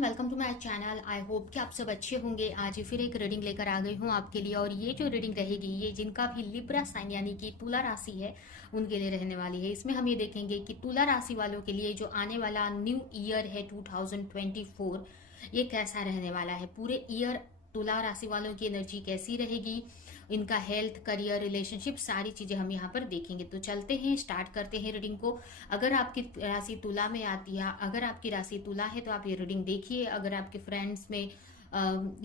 Everyone, welcome to my channel. I hope कि आप सब अच्छे होंगे। आज फिर एक रीडिंग लेकर आ गई हूँ आपके लिए। और ये जो रीडिंग रहेगी, ये जिनका भी लिब्रा साइन यानी कि तुला राशि है उनके लिए रहने वाली है। इसमें हम ये देखेंगे कि तुला राशि वालों के लिए जो आने वाला न्यू ईयर है 2024, ये कैसा रहने वाला है। पूरे ईयर तुला राशि वालों की एनर्जी कैसी रहेगी, इनका हेल्थ, करियर, रिलेशनशिप, सारी चीजें हम यहाँ पर देखेंगे। तो चलते हैं, स्टार्ट करते हैं रीडिंग को। अगर आपकी राशि तुला में आती है, अगर आपकी राशि तुला है तो आप ये रीडिंग देखिए। अगर आपके फ्रेंड्स में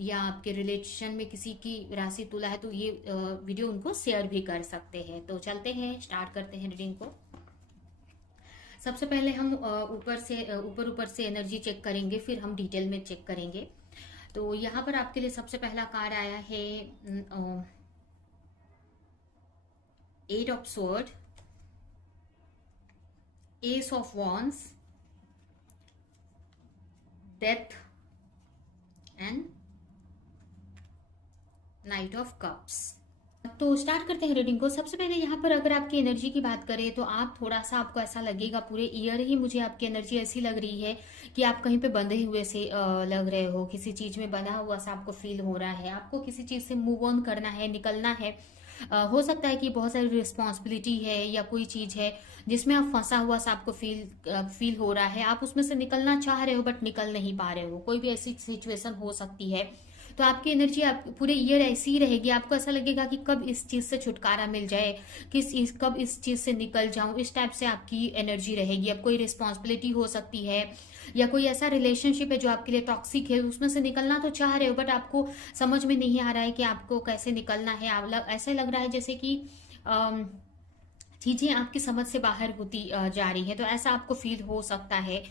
या आपके रिलेशन में किसी की राशि तुला है तो ये वीडियो उनको शेयर भी कर सकते हैं। तो चलते हैं, स्टार्ट करते हैं रीडिंग को। सबसे पहले हम ऊपर से एनर्जी चेक करेंगे, फिर हम डिटेल में चेक करेंगे। तो यहाँ पर आपके लिए सबसे पहला कार्ड आया है 8 of sword, S of wands, death and night of cups. तो स्टार्ट करते हैं रीडिंग को। सबसे पहले यहाँ पर अगर आपकी एनर्जी की बात करें तो आप थोड़ा सा, आपको ऐसा लगेगा पूरे ईयर ही मुझे आपकी एनर्जी ऐसी लग रही है कि आप कहीं पे बंधे हुए से लग रहे हो, किसी चीज में बंधा हुआ सा आपको फील हो रहा है। आपको किसी चीज से मूव ऑन करना है, निकलना है। हो सकता है कि बहुत सारी रिस्पॉन्सिबिलिटी है या कोई चीज है जिसमें आप फंसा हुआ सा आपको फील हो रहा है। आप उसमें से निकलना चाह रहे हो बट निकल नहीं पा रहे हो। कोई भी ऐसी सिचुएशन हो सकती है। तो आपकी एनर्जी आप पूरे ईयर ऐसी ही रहेगी। आपको ऐसा लगेगा कि कब इस चीज से छुटकारा मिल जाए, कब इस चीज से निकल जाऊं, इस टाइप से आपकी एनर्जी रहेगी। अब कोई रिस्पॉन्सिबिलिटी हो सकती है या कोई ऐसा रिलेशनशिप है जो आपके लिए टॉक्सिक है, उसमें से निकलना तो चाह रहे हो बट आपको समझ में नहीं आ रहा है कि आपको कैसे निकलना है। ऐसे लग रहा है जैसे कि चीजें आपकी समझ से बाहर होती जा रही है। तो ऐसा आपको फील हो सकता है।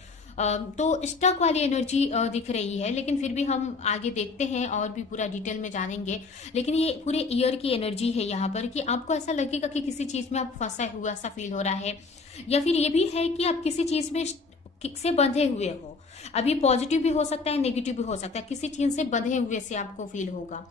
तो स्टक वाली एनर्जी दिख रही है, लेकिन फिर भी हम आगे देखते हैं और भी पूरा डिटेल में जानेंगे। लेकिन ये पूरे ईयर की एनर्जी है यहाँ पर कि आपको ऐसा लगेगा कि किसी चीज में आप फंसा हुआ सा फील हो रहा है, या फिर ये भी है कि आप किसी चीज में से बंधे हुए हो। अभी पॉजिटिव भी हो सकता है, नेगेटिव भी हो सकता है, किसी चीज से बंधे हुए से आपको फील होगा।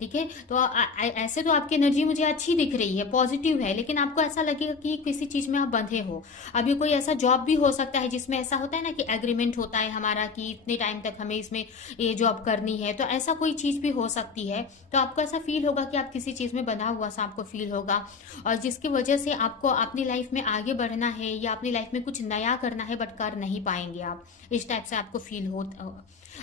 ठीक है, तो ऐसे तो आपकी एनर्जी मुझे अच्छी दिख रही है, पॉजिटिव है, लेकिन आपको ऐसा लगेगा कि किसी चीज में आप बंधे हो। अभी कोई ऐसा जॉब भी हो सकता है जिसमें ऐसा होता है ना कि एग्रीमेंट होता है हमारा कि इतने टाइम तक हमें इसमें ये जॉब करनी है। तो ऐसा कोई चीज भी हो सकती है। तो आपको ऐसा फील होगा कि आप किसी चीज में बंधा हुआ सा आपको फील होगा, और जिसकी वजह से आपको अपनी लाइफ में आगे बढ़ना है या अपनी लाइफ में कुछ नया करना है बट कर नहीं पाएंगे आप। इस टाइप से आपको फील हो,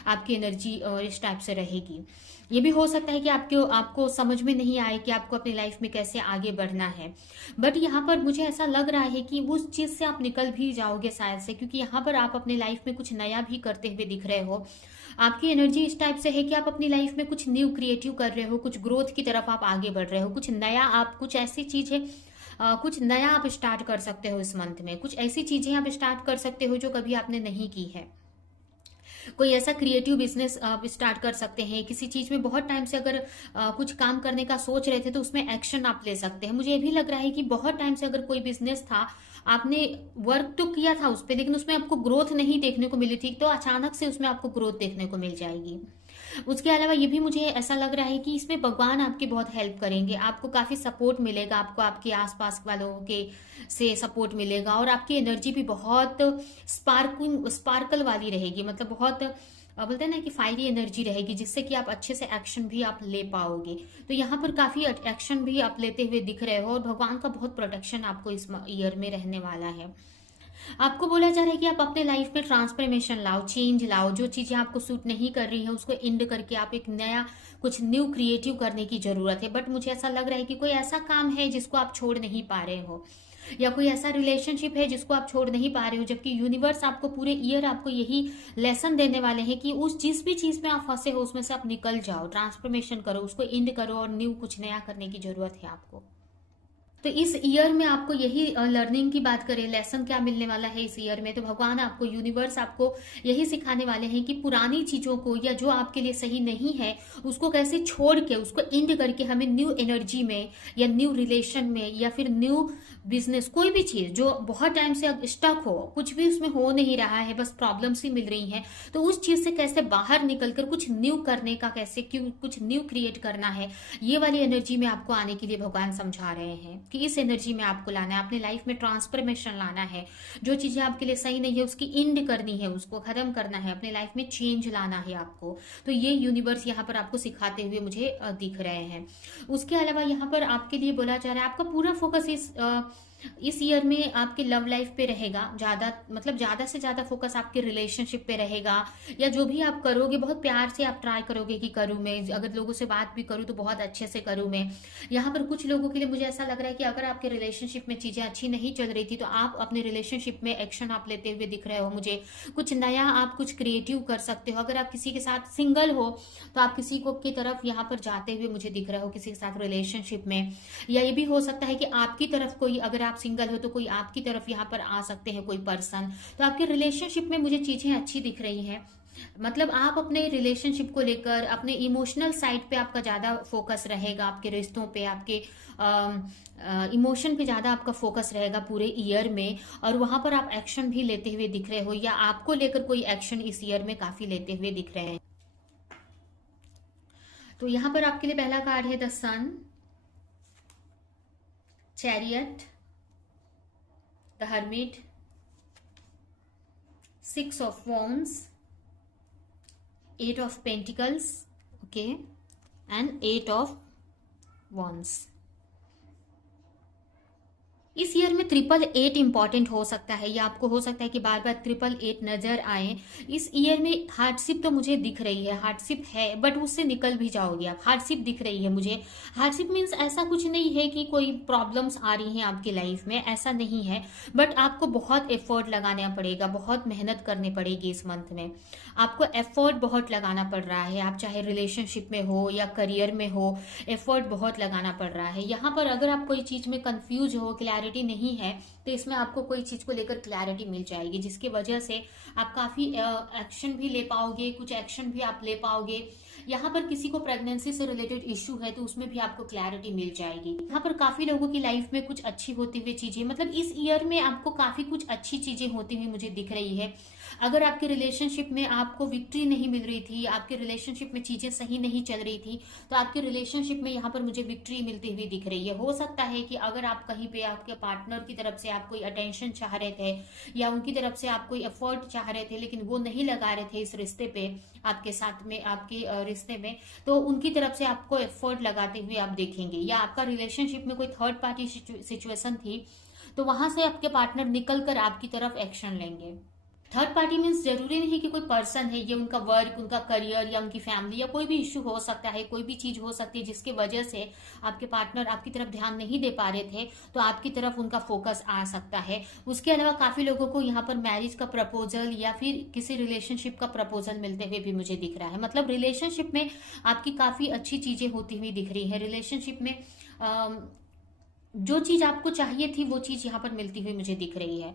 आपकी एनर्जी इस टाइप से रहेगी। ये भी हो सकता है कि आपको समझ में नहीं आए कि आपको अपनी लाइफ में कैसे आगे बढ़ना है। बट यहाँ पर मुझे ऐसा लग रहा है कि उस चीज से आप निकल भी जाओगे शायद से, क्योंकि यहाँ पर आप अपनी लाइफ में कुछ नया भी करते हुए दिख रहे हो। आपकी एनर्जी इस टाइप से है कि आप अपनी लाइफ में कुछ न्यू क्रिएटिव कर रहे हो, कुछ ग्रोथ की तरफ आप आगे बढ़ रहे हो, कुछ नया, आप कुछ ऐसी चीज है, कुछ नया आप स्टार्ट कर सकते हो इस मंथ में। कुछ ऐसी चीजें आप स्टार्ट कर सकते हो जो कभी आपने नहीं की है। कोई ऐसा क्रिएटिव बिजनेस आप स्टार्ट कर सकते हैं। किसी चीज में बहुत टाइम से अगर कुछ काम करने का सोच रहे थे तो उसमें एक्शन आप ले सकते हैं। मुझे ये भी लग रहा है कि बहुत टाइम से अगर कोई बिजनेस था, आपने वर्क तो किया था उस पर, लेकिन उसमें आपको ग्रोथ नहीं देखने को मिली थी, तो अचानक से उसमें आपको ग्रोथ देखने को मिल जाएगी। उसके अलावा ये भी मुझे ऐसा लग रहा है कि इसमें भगवान आपकी बहुत हेल्प करेंगे। आपको काफी सपोर्ट मिलेगा, आपको आपके आसपास वालों के से सपोर्ट मिलेगा, और आपकी एनर्जी भी बहुत स्पार्कल वाली रहेगी। मतलब बहुत बोलते हैं ना कि फायरी एनर्जी रहेगी, जिससे कि आप अच्छे से एक्शन भी आप ले पाओगे। तो यहाँ पर काफी एक्शन भी आप लेते हुए दिख रहे हो, और भगवान का बहुत प्रोटेक्शन आपको इस ईयर में रहने वाला है। आपको बोला जा रहा है कि आप अपने लाइफ में ट्रांसफॉर्मेशन लाओ, चेंज लाओ। जो चीजें आपको सूट नहीं कर रही है उसको एंड करके आप एक नया, कुछ न्यू क्रिएटिव करने की जरूरत है। बट मुझे ऐसा लग रहा है कि कोई ऐसा काम है जिसको आप छोड़ नहीं पा रहे हो, या कोई ऐसा रिलेशनशिप है जिसको आप छोड़ नहीं पा रहे हो, जबकि यूनिवर्स आपको पूरे ईयर आपको यही लेसन देने वाले हैं कि उस जिस भी चीज में आप फंसे हो उसमें से आप निकल जाओ, ट्रांसफॉर्मेशन करो, उसको एंड करो, और न्यू कुछ नया करने की जरूरत है आपको। तो इस ईयर में आपको यही लर्निंग की बात करें, लेसन क्या मिलने वाला है इस ईयर में, तो भगवान आपको, यूनिवर्स आपको यही सिखाने वाले हैं कि पुरानी चीजों को या जो आपके लिए सही नहीं है उसको कैसे छोड़ के, उसको एंड करके हमें न्यू एनर्जी में या न्यू रिलेशन में या फिर न्यू बिजनेस, कोई भी चीज जो बहुत टाइम से अब स्टक हो, कुछ भी उसमें हो नहीं रहा है, बस प्रॉब्लम्स ही मिल रही हैं, तो उस चीज से कैसे बाहर निकलकर कुछ न्यू करने का, कैसे क्यों कुछ न्यू क्रिएट करना है, ये वाली एनर्जी में आपको आने के लिए भगवान समझा रहे हैं। कि इस एनर्जी में आपको लाना है, अपने लाइफ में ट्रांसफॉर्मेशन लाना है। जो चीजें आपके लिए सही नहीं है उसकी इंड करनी है, उसको खत्म करना है, अपने लाइफ में चेंज लाना है आपको। तो ये यूनिवर्स यहाँ पर आपको सिखाते हुए मुझे दिख रहे हैं। उसके अलावा यहाँ पर आपके लिए बोला जा रहा है आपका पूरा फोकस इस ईयर में आपके लव लाइफ पे रहेगा। ज्यादा मतलब ज्यादा से ज्यादा फोकस आपके रिलेशनशिप पे रहेगा, या जो भी आप करोगे बहुत प्यार से आप ट्राई करोगे कि करूँ मैं, अगर लोगों से बात भी करूँ तो बहुत अच्छे से करूँ मैं। यहाँ पर कुछ लोगों के लिए मुझे ऐसा लग रहा है कि अगर आपके रिलेशनशिप में चीजें अच्छी नहीं चल रही थी तो आप अपने रिलेशनशिप में एक्शन आप लेते हुए दिख रहे हो मुझे। कुछ नया आप कुछ क्रिएटिव कर सकते हो। अगर आप किसी के साथ सिंगल हो तो आप किसी को की तरफ यहाँ पर जाते हुए मुझे दिख रहे हो किसी के साथ रिलेशनशिप में। या ये भी हो सकता है कि आपकी तरफ कोई, अगर आप सिंगल हो तो कोई आपकी तरफ यहाँ पर आ सकते हैं कोई पर्सन। तो आपके रिलेशनशिप में मुझे चीजें अच्छी दिख रही हैं। मतलब आप अपने रिलेशनशिप को लेकर अपने इमोशनल साइड पे आपका ज्यादा फोकस रहेगा, आपके रिश्तों पे, आपके इमोशन पे ज्यादा आपका फोकस रहेगा पूरे ईयर में। और वहां पर आप एक्शन भी लेते हुए दिख रहे हो, या आपको लेकर कोई एक्शन इस ईयर में काफी लेते हुए दिख रहे हैं। तो यहाँ पर आपके लिए पहला कार्ड है the sun, chariot, the hermit, 6 of wands, 8 of pentacles, okay, and 8 of wands। इस ईयर में 888 इंपॉर्टेंट हो सकता है, या आपको हो सकता है कि बार बार 888 नजर आए। इस ईयर में हार्डशिप तो मुझे दिख रही है, हार्डशिप है, बट उससे निकल भी जाओगे आप। हार्डशिप दिख रही है मुझे। हार्डशिप मीन्स ऐसा कुछ नहीं है कि कोई प्रॉब्लम्स आ रही हैं आपकी लाइफ में, ऐसा नहीं है। बट आपको बहुत एफर्ट लगाना पड़ेगा, बहुत मेहनत करनी पड़ेगी इस मंथ में। आपको एफर्ट बहुत लगाना पड़ रहा है, आप चाहे रिलेशनशिप में हो या करियर में हो, एफर्ट बहुत लगाना पड़ रहा है। यहाँ पर अगर आप कोई चीज में कंफ्यूज हो, क्लैरिटी नहीं है, तो इसमें आपको कोई चीज को लेकर क्लैरिटी मिल जाएगी, जिसकी वजह से आप काफी एक्शन भी ले पाओगे, कुछ एक्शन भी आप ले पाओगे। यहाँ पर किसी को प्रेगनेंसी से रिलेटेड इश्यू है तो उसमें भी आपको क्लैरिटी मिल जाएगी। यहाँ पर काफी लोगों की लाइफ में कुछ अच्छी होती हुई चीजें, मतलब इस ईयर में आपको काफी कुछ अच्छी चीजें होती हुई मुझे दिख रही है। अगर आपके रिलेशनशिप में आपको विक्ट्री नहीं मिल रही थी, आपके रिलेशनशिप में चीजें सही नहीं चल रही थी, तो आपके रिलेशनशिप में यहाँ पर मुझे विक्ट्री मिलती हुई दिख रही है। हो सकता है कि अगर आप कहीं पे आपके पार्टनर की तरफ से आप कोई अटेंशन चाह रहे थे, या उनकी तरफ से आप कोई एफर्ट चाह रहे थे लेकिन वो नहीं लगा रहे थे इस रिश्ते पे, आपके साथ में, आपके रिश्ते में, तो उनकी तरफ से आपको एफर्ट लगाते हुए आप देखेंगे। या आपका रिलेशनशिप में कोई थर्ड पार्टी सिचुएशन थी तो वहां से आपके पार्टनर निकल कर आपकी तरफ एक्शन लेंगे। थर्ड पार्टी मीन्स जरूरी नहीं कि कोई पर्सन है, ये उनका वर्क, उनका करियर, या उनकी फैमिली, या कोई भी इश्यू हो सकता है, कोई भी चीज हो सकती है जिसकी वजह से आपके पार्टनर आपकी तरफ ध्यान नहीं दे पा रहे थे, तो आपकी तरफ उनका फोकस आ सकता है। उसके अलावा काफी लोगों को यहाँ पर मैरिज का प्रपोजल या फिर किसी रिलेशनशिप का प्रपोजल मिलते हुए भी मुझे दिख रहा है। मतलब रिलेशनशिप में आपकी काफी अच्छी चीजें होती हुई दिख रही है। रिलेशनशिप में जो चीज आपको चाहिए थी वो चीज यहाँ पर मिलती हुई मुझे दिख रही है।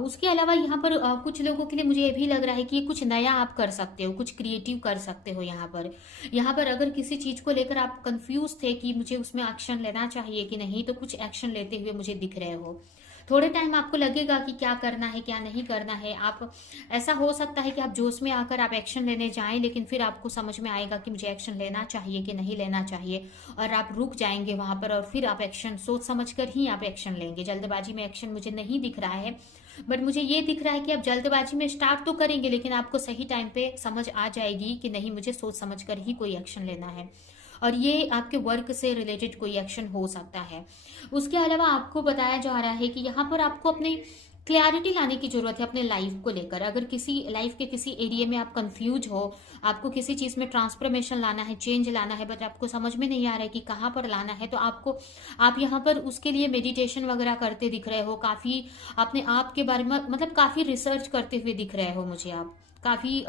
उसके अलावा यहाँ पर कुछ लोगों के लिए मुझे ये भी लग रहा है कि कुछ नया आप कर सकते हो, कुछ क्रिएटिव कर सकते हो। यहाँ पर अगर किसी चीज को लेकर आप कंफ्यूज थे कि मुझे उसमें एक्शन लेना चाहिए कि नहीं, तो कुछ एक्शन लेते हुए मुझे दिख रहे हो। थोड़े टाइम आपको लगेगा कि क्या करना है क्या नहीं करना है। आप, ऐसा हो सकता है कि आप जोश में आकर आप एक्शन लेने जाएं, लेकिन फिर आपको समझ में आएगा कि मुझे एक्शन लेना चाहिए कि नहीं लेना चाहिए, और आप रुक जाएंगे वहां पर, और फिर आप एक्शन सोच समझ कर ही आप एक्शन लेंगे। जल्दबाजी में एक्शन मुझे नहीं दिख रहा है, बट मुझे ये दिख रहा है कि आप जल्दबाजी में स्टार्ट तो करेंगे, लेकिन आपको सही टाइम पे समझ आ जाएगी कि नहीं, मुझे सोच समझ कर ही कोई एक्शन लेना है। और ये आपके वर्क से रिलेटेड कोई एक्शन हो सकता है। उसके अलावा आपको बताया जा रहा है कि यहाँ पर आपको अपने क्लैरिटी लाने की जरूरत है अपने लाइफ को लेकर। अगर किसी लाइफ के किसी एरिया में आप कंफ्यूज हो, आपको किसी चीज में ट्रांसफॉर्मेशन लाना है, चेंज लाना है, बट आपको समझ में नहीं आ रहा है कि कहाँ पर लाना है, तो आप यहाँ पर उसके लिए मेडिटेशन वगैरह करते दिख रहे हो, काफी अपने आप के बारे में, मतलब काफी रिसर्च करते हुए दिख रहे हो मुझे। आप काफी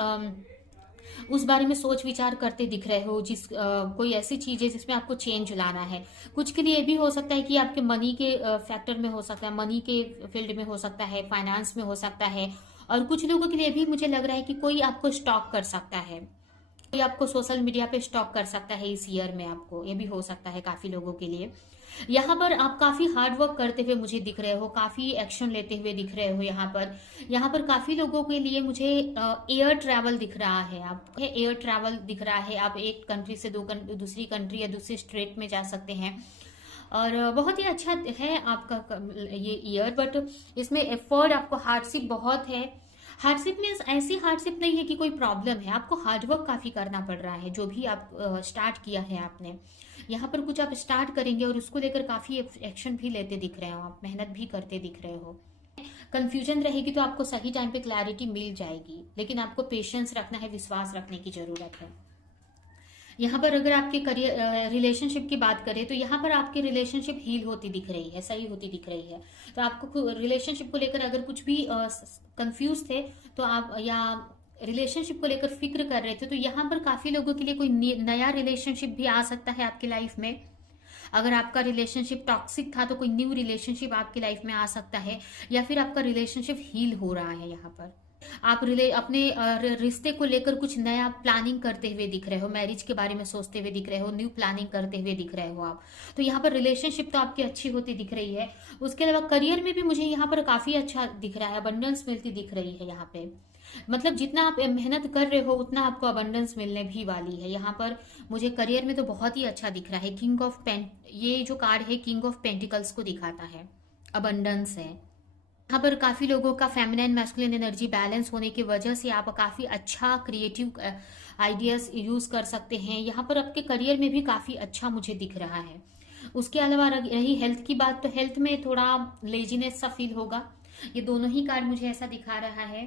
उस बारे में सोच विचार करते दिख रहे हो, कोई ऐसी चीज है जिसमें आपको चेंज लाना है। कुछ के लिए ये भी हो सकता है कि आपके मनी के फैक्टर में हो सकता है, मनी के फील्ड में हो सकता है, फाइनेंस में हो सकता है। और कुछ लोगों के लिए भी मुझे लग रहा है कि कोई आपको स्टॉक कर सकता है, कोई आपको सोशल मीडिया पे स्टॉक कर सकता है इस ईयर में आपको, ये भी हो सकता है काफी लोगों के लिए। यहाँ पर आप काफी हार्ड वर्क करते हुए मुझे दिख रहे हो, काफी एक्शन लेते हुए दिख रहे हो। यहाँ पर काफी लोगों के लिए मुझे एयर ट्रैवल दिख रहा है। आप एयर ट्रैवल दिख रहा है, आप एक कंट्री से दूसरी कंट्री या दूसरी स्टेट में जा सकते हैं। और बहुत ही अच्छा है आपका ये ईयर, बट इसमें एफर्ट, आपको हार्डशिप बहुत है। हार्डशिप मीन्स ऐसी हार्डशिप नहीं है कि कोई प्रॉब्लम है, आपको हार्डवर्क काफी करना पड़ रहा है। जो भी आप स्टार्ट किया है आपने, यहाँ पर कुछ आप स्टार्ट करेंगे और उसको लेकर काफी एक्शन भी लेते दिख रहे हो, आप मेहनत भी करते दिख रहे हो। कंफ्यूजन रहेगी तो आपको सही टाइम पे क्लैरिटी मिल जाएगी, लेकिन आपको पेशेंस रखना है, विश्वास रखने की जरूरत है। यहाँ पर अगर आपके करियर रिलेशनशिप की बात करें तो यहाँ पर आपकी रिलेशनशिप हील होती दिख रही है, सही होती दिख रही है। तो आपको रिलेशनशिप को लेकर अगर कुछ भी कंफ्यूज थे, तो आप, या रिलेशनशिप को लेकर फिक्र कर रहे थे, तो यहाँ पर काफी लोगों के लिए कोई नया रिलेशनशिप भी आ सकता है आपकी लाइफ में। अगर आपका रिलेशनशिप टॉक्सिक था तो कोई न्यू रिलेशनशिप आपकी लाइफ में आ सकता है, या फिर आपका रिलेशनशिप हील हो रहा है। यहाँ पर आप अपने रिश्ते को लेकर कुछ नया प्लानिंग करते हुए दिख रहे हो, मैरिज के बारे में सोचते हुए दिख रहे हो, न्यू प्लानिंग करते हुए दिख रहे हो आप। तो यहाँ पर रिलेशनशिप तो आपकी अच्छी होती दिख रही है। उसके अलावा करियर में भी मुझे यहाँ पर काफी अच्छा दिख रहा है, अबंडेंस मिलती दिख रही है यहाँ पे। मतलब जितना आप मेहनत कर रहे हो उतना आपको अबंडेंस मिलने भी वाली है। यहाँ पर मुझे करियर में तो बहुत ही अच्छा दिख रहा है। किंग ऑफ पेंट, ये जो कार्ड है किंग ऑफ पेंटिकल्स को दिखाता है, अबंडेंस है। यहाँ पर काफी लोगों का फेमिनाइन मैस्कुलिन एनर्जी बैलेंस होने की वजह से आप काफी अच्छा क्रिएटिव आइडियाज यूज कर सकते हैं। यहाँ पर आपके करियर में भी काफी अच्छा मुझे दिख रहा है। उसके अलावा रही हेल्थ की बात, तो हेल्थ में थोड़ा लेजीनेस सा फील होगा। ये दोनों ही कार्ड मुझे ऐसा दिखा रहा है।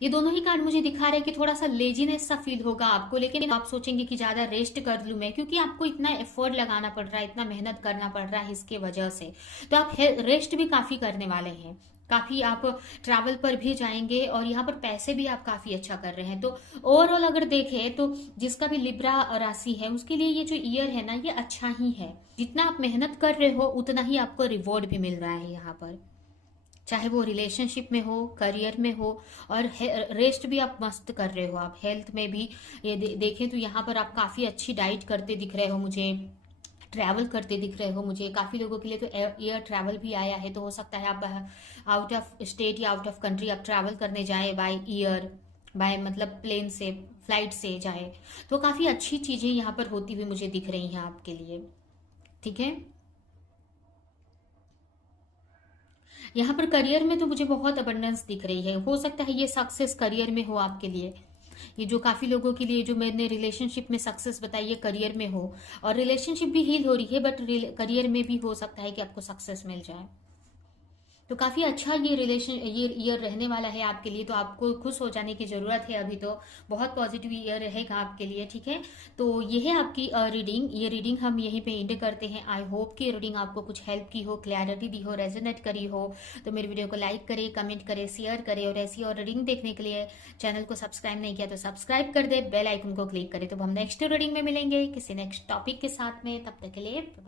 ये दोनों ही कार्ड मुझे दिखा रहे हैं कि थोड़ा सा लेजीनेस सा फील होगा आपको, लेकिन आप सोचेंगे कि ज्यादा रेस्ट कर लूं मैं, क्योंकि आपको इतना एफर्ट लगाना पड़ रहा है, इतना मेहनत करना पड़ रहा है इसके वजह से। तो आप रेस्ट भी काफी करने वाले हैं, काफी आप ट्रैवल पर भी जाएंगे, और यहाँ पर पैसे भी आप काफी अच्छा कर रहे हैं। तो ओवरऑल अगर देखें तो जिसका भी लिब्रा राशि है उसके लिए ये जो ईयर है ना, ये अच्छा ही है। जितना आप मेहनत कर रहे हो उतना ही आपको रिवॉर्ड भी मिल रहा है यहाँ पर, चाहे वो रिलेशनशिप में हो, करियर में हो, और रेस्ट भी आप मस्त कर रहे हो। आप हेल्थ में भी ये देखें तो यहाँ पर आप काफी अच्छी डाइट करते दिख रहे हो मुझे, ट्रैवल करते दिख रहे हो मुझे। काफी लोगों के लिए तो एयर ट्रैवल भी आया है, तो हो सकता है आप आउट ऑफ स्टेट या आउट ऑफ कंट्री आप ट्रैवल करने जाए बाय ईयर, बाय मतलब प्लेन से, फ्लाइट से जाए। तो काफी अच्छी चीजें यहाँ पर होती हुई मुझे दिख रही हैं आपके लिए, ठीक है। यहाँ पर करियर में तो मुझे बहुत अबंडेंस दिख रही है। हो सकता है ये सक्सेस करियर में हो आपके लिए। ये जो काफी लोगों के लिए जो मैंने रिलेशनशिप में सक्सेस बताई है करियर में हो, और रिलेशनशिप भी हील हो रही है, बट करियर में भी हो सकता है कि आपको सक्सेस मिल जाए। तो काफी अच्छा ये ईयर रहने वाला है आपके लिए। तो आपको खुश हो जाने की जरूरत है, अभी तो बहुत पॉजिटिव ईयर रहेगा आपके लिए, ठीक है। तो ये है आपकी रीडिंग। ये रीडिंग हम यहीं पे एंड करते हैं। आई होप कि रीडिंग आपको कुछ हेल्प की हो, क्लैरिटी दी हो, रेजोनेट करी हो। तो मेरे वीडियो को लाइक करें, कमेंट करें, शेयर करें, और ऐसी और रीडिंग देखने के लिए चैनल को सब्सक्राइब नहीं किया तो सब्सक्राइब कर दे, बेल आइकन को क्लिक करें। तो हम नेक्स्ट रीडिंग में मिलेंगे किसी नेक्स्ट टॉपिक के साथ में। तब तक के लिए